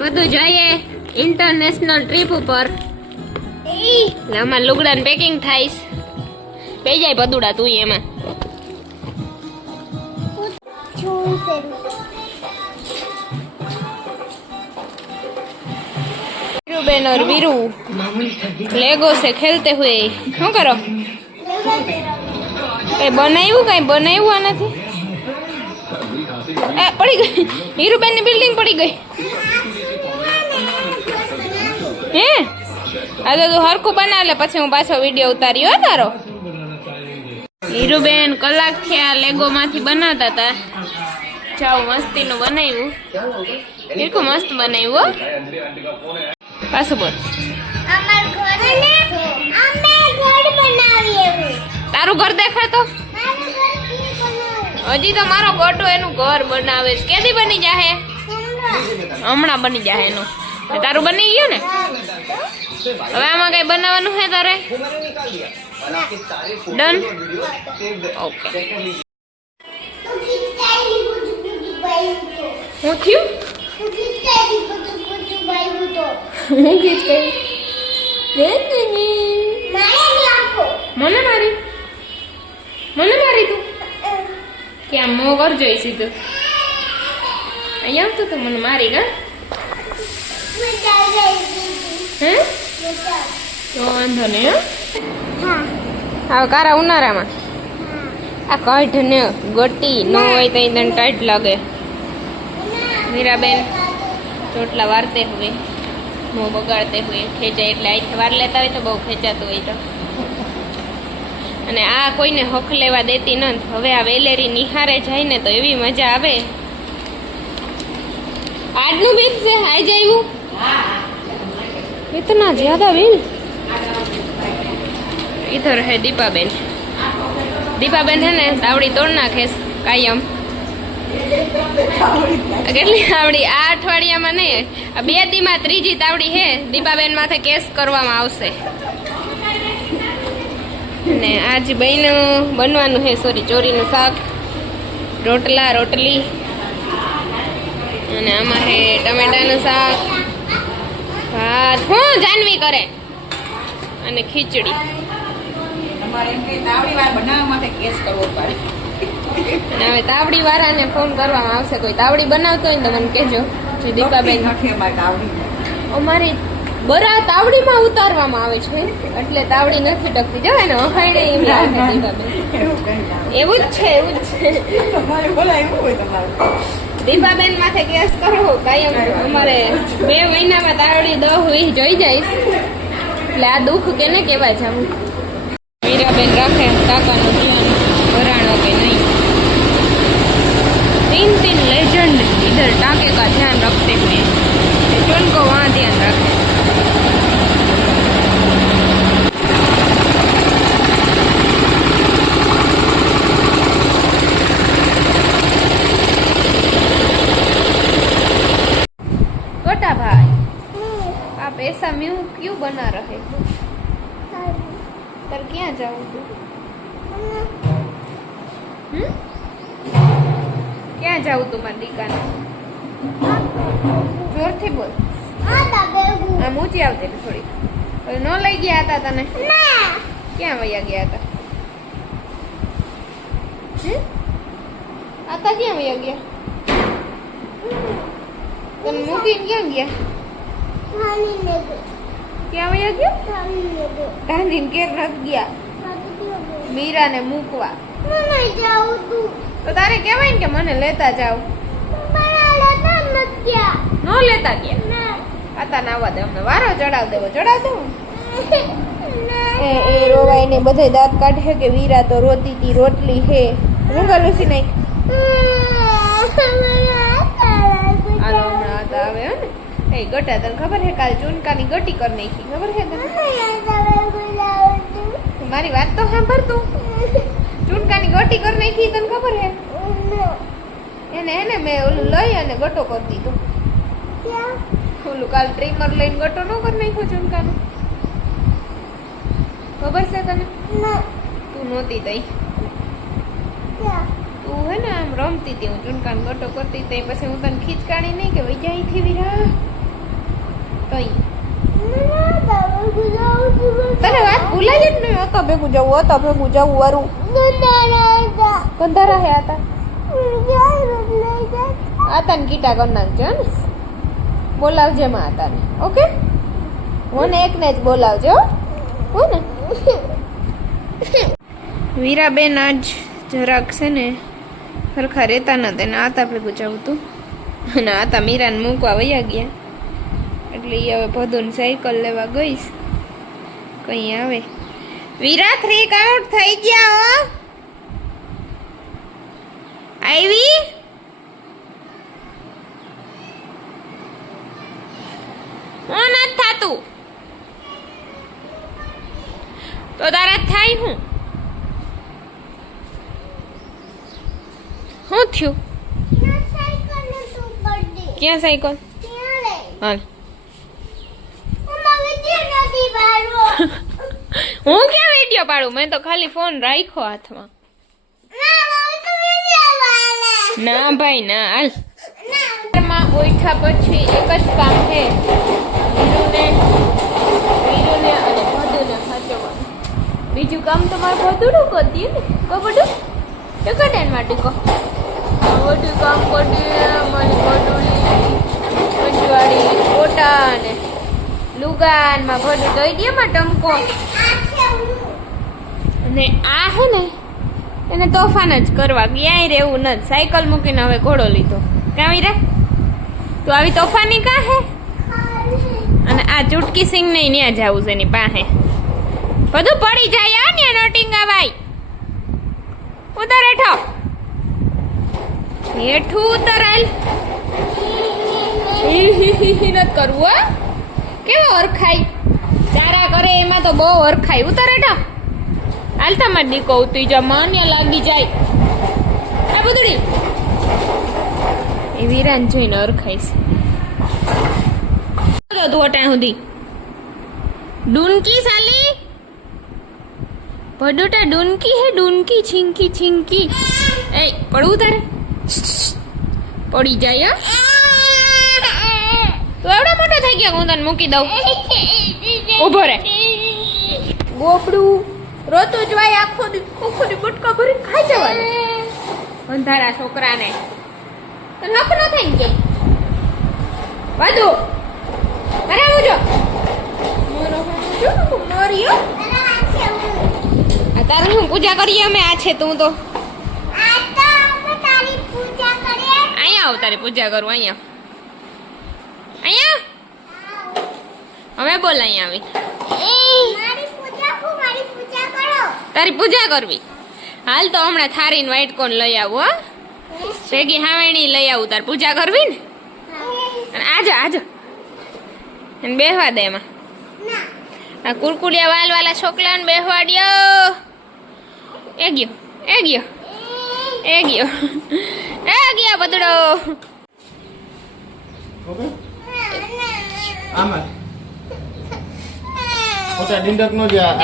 બધું જઈએ international trip ઉપર. આમાં લુગડા પેકિંગ થાય બે જાય બધુડા તું એમાં. वीरू और वीरू लेगो से खेलते हुए શું કરો? કઈ બનાવ્યું આનાથી? પડી ગઈ હીરુબેન ની બિલ્ડિંગ પડી ગઈ હે. આ તો તું હરખું બનાવ લે પછી હું પાછો વિડીયો ઉતાર્યો તારો. હીરુબેન કલાક થયા લેગો માંથી બનાવતા હતા. જાઓ મસ્તી નું બનાવ્યું. હીરકુ મસ્ત બનાવ્યું. પાછું બોલ. તારું ઘર દેખાતો? હજી તો મારો ગોટો એનું ઘર બનાવે છે. કેદી બની જાહે? હમણાં બની જાહે એનું. તારું બની ગયું ને? હવે આમાં કઈ બનાવવાનું હે તારે? ડન. ઓકે. હું થયું? મને મારી તું ક્યાં મો કર જોઈ સીધું અહીંયા આવતું તું મને મારી ગા. હે તો વાંધો નહીં. હા કારા ઉનાળામાં આ કઢ ને ગોટી ન હોય તો તને ટાઈટ લાગે. મીરાબેન ચોટલા વારતે હોય મોં બગાડતે હોય ખેંચાય એટલે અહીંથી વાર લેતા હોય તો બહુ ખેંચાતું હોય તો. અને આ કોઈને હક લેવા દેતી નથી. હવે આ વેલેરી નિહારે જાય ને તો એવી મજા આવે. આજનું બિલ છે આજ આવ્યું इतना ज्यादा बिल. इधर है दीपाबेन. दीपाबेन है ने तावड़ी तोड़ नाखे कायम. કેટલી તાવડી આ અઠવાડિયામાં નહીં આ 2 દીમાં ત્રીજી તાવડી હે. દીપાબેન માથે કેસ કરવામાં આવશે. ને આજ બનવાનું હે સોરી ચોરીનું શાક, રોટલી અને આમાં હે ટમેટાનું શાક, ભાત. હું જાનવી કરે અને ખીચડી. અને હવે તાવડી વાળાને ફોન કરવામાં આવશે. કોઈ તાવડી બનાવતો હોય ને તો મને કહેજો. જે દીપાબેન અમારી બરા તાવડીમાં ઉતારવામાં આવે છે એટલે તાવડી નથી ટકતી. જવાય ને વખાઈ ને એમ લાગે દીપાબેન. એવું જ છે. દીપાબેન માથે કેસ કરો કાયમ. અમારે 2 મહિનામાં તાવડી 10-20 જોઈ જઈશ એટલે આ દુઃખ કેને કહેવાય જવું. મીરાબેન રાખે કાકાનું જીવન ભરાણો કે નહીં. 3 लेजेंड इधर टाके का ध्यान रखते हुए चुन को वहाँ ध्यान रखे. गोटा भाई आप ऐसा म्यू क्यों बना रहे हो? तर क्या जाऊँ तू? ક્યાં જાવું તમારી દીકાને? જોરથી બોલ. આમ ઊંચી આવતી થોડી. ન લઈ ગયા હતા તને? ક્યાં વયા ગયા હતા? આતા ક્યાં વયા ગયા? તને મૂકીને ક્યાં ગયા? ક્યાં વયા ગયા? ગાંધીને ઘેર નથી ગયા. મીરાને મૂકવા. તો તારે કહેવાય ને કે મને લેતા જાવ. નો લેતા ગયા. આતા નાવા દે અમને વારો ચડાવ દેવો. એ રોવાય ને બધે દાંત કાઢે કે વીરા તો રોતી તી રોટલી હે. રૂંગા લૂસી નાખ. આલો હમણાં આતા આવે હે ને. એ ગટા તને ખબર હે કાલ ચૂનકાની ગટી કરી નાખી. ખબર હે તને? મારી વાત તો સાંભળ તું. ચૂનકાની ગટી કરી નાખી તને ખબર હે? એને મેં ઓલું લઈ અને ગટો કરી દીધો. ઓલું કાલ ટ્રીમર લઈને ગટો ન કરી નાખ્યો ચૂનકાનો. ખબર છે તને? તું નહોતી તઈ. તું હે ને આમ રમતી હતી. હું ચૂનકાનો ગટો કરતી હતી પછી હું તને ખીચકાણી નહીં કે વૈજાઈ થી વીરા ભેગું જવું હતા ભેગું જવું વારું ગંધારા હે આતા આતાને કીટા કરી નાખજો ને બોલાવજે માં આતાને ઓકે મને એકને જ બોલાવજો હો ને વીરાબેન આજ જરાક છે ને સરખા રહેતા નતા એને આતા ભેગું જવું તું અને આતા મીરાને મૂકવા વયા ગયા એટલે એ હવે ભદુને સાયકલ લેવા ગઈશ કઈ આવે વીરા 3 કાઉન્ટ થઈ ગયા હો આવી હું નથી થાતું તો તારા થાય હું થયું ક્યાં સાયકલ હાલ હું ક્યાં વિડીયો પાડું મેં તો ખાલી ફોન રાખ્યો હાથમાં ના ભાઈ ના હાલ માં ઓઠા પછી એક જ કામ છે વીરુને અને ભદુને સાચવવાનું બીજું કામ તમારે ભદુનું કરી દે ને કબડું તો કડેન માટે કહો બધું કામ કરીએ મારી ભદુની પંચવાડી કોટા ને લુગાનમાં ભદું દઈ દે માં ટમકો અને આ હે ને એને તોફાન જ કરવા ક્યાંય રહેવું નથી સાયકલ મૂકીને હવે ઘોડો લીધો કાવી રે તું આવી તોફાની કા હે અને આ ચુટકી સિંગ ને ત્યાં જવું છે એની પાસે બધું પડી જાય આ ને નોટિંગા ભાઈ ઉતર હેઠો હેઠું ઉતરાલ નથી કરવું હો કેવો ઓરખાઈ ચારા કરે એમાં તો બહુ ઓરખાઈ ઉતર હેઠો હાલ તમારે દીકો ઉતરી જા માન્ય લાગી જાય આ બધું એ વીરાન જોઈને ઓરખાઈશ તું અટાણ સુધી ડુનકી સાલી ભડુટા ડુનકી હે ડુનકી છીંકી છીંકી એ પડવું તારે પડી જાય તું એવડા મોટો થઈ ગયા હું તને મૂકી દઉં ઉભો રે ગોપડું રોતું જ વાય આખો દી બટકા ભરીને ખાઈ જવાનું અંધારા છોકરાને તો હક ન થાય ને કે વધુ અરે મુજો મોરિયો આ તારું હું પૂજા કરીએ અમે આ છે તું તો આ તો આપણે તારી પૂજા કરીએ અહીંયા આવ તારી પૂજા કરું અહીંયા હવે બોલ અહીંયા આવી મારી પૂજા કરો તારી પૂજા કરવી હાલ તો હમણાં થારીને વ્હાઈટ કોન લઈ આવું હો ભેગી હાવેણી લઈ આવું તાર પૂજા કરવી ને અને આજો અને બેહવા દે એમાં આ કુરકુડિયા વાલ વાલા છોકલાને બેહવાડ્યો એ ગયો બદડો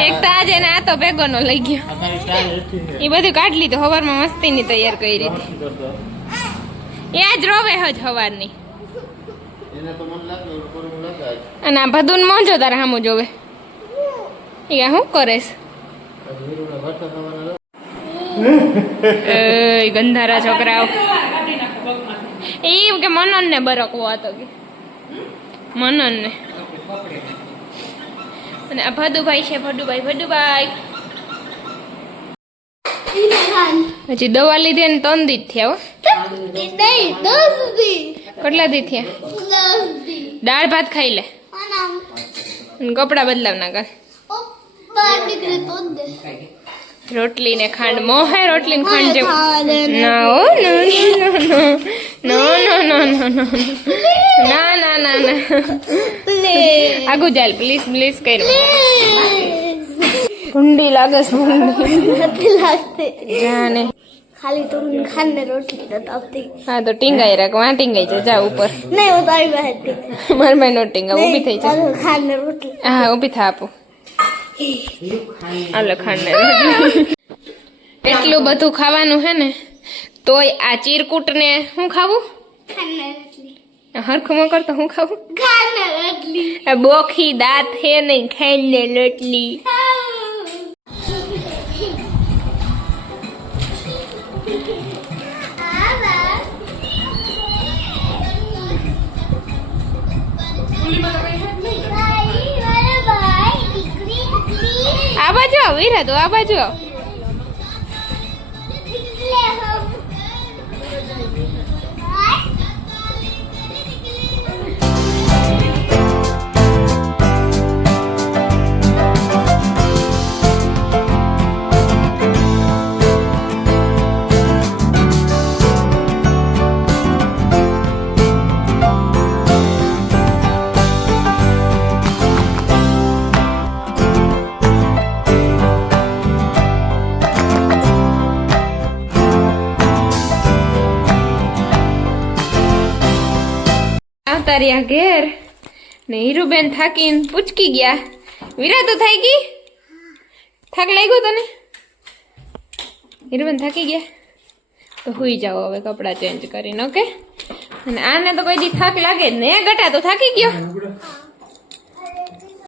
એક તો આજે ને આ તો ભેગો નો લઈ ગયો એ બધું કાઢ લીધું સવારમાં મસ્તી ની તૈયાર કરી હતી એ આજ રોવે હજ સવારની અને આ બધું મોજો તારે સામું જોવે એ શું કરેશ ગંધારા છોકરાઓ એ કે મનન ને બરકવો હતો કે મનન ને અને આ ભદુભાઈ છે ભદુભાઈ હજી દવા લીધી ને 3 દી થયા કેટલા દી થયા દાળ ભાત ખાઈ લે કપડા બદલાવ ના કર રોટલી ને ખાંડ મોહે રોટલી ને ખાંડ જેવું ના આગુ ચાલ પ્લીઝ કર્યું ભૂંડી લાગે નથી લાગતી જાને ખાલી તો ખાંડ ને રોટલી નથી આવતી હા તો ટીંગાઈ રાખ વાં ટીંગાઈ છે જા ઉપર નહીં હું તારી પાસે માર મેં નો ટીંગા ઊભી થઈ જા ખાંડ ને રોટલી હા ઊભી થા આપું આલો ખાંડ ને એટલું બધું ખાવાનું હે ને તોય આ ચીરકૂટ ને શું ખાવું હરખું મકર તો હું ખાવું બોખી દાંત હે નહીં ખાંડ ને રોટલી આ બાજુ આવ વીરા, તો આ બાજુ આવ. તારિયા ઘેર ને હીરુબેન થાકીને પૂચકી ગયા. વીરા તો થઈ ગઈ, થાક લાગ્યો તને? હીરુબેન થાકી ગયા તો હુઈ જાઓ હવે કપડાં ચેન્જ કરીને. ઓકે, અને આને તો કોઈ દી થાક લાગે જ ને. ગટા તો થાકી ગયો.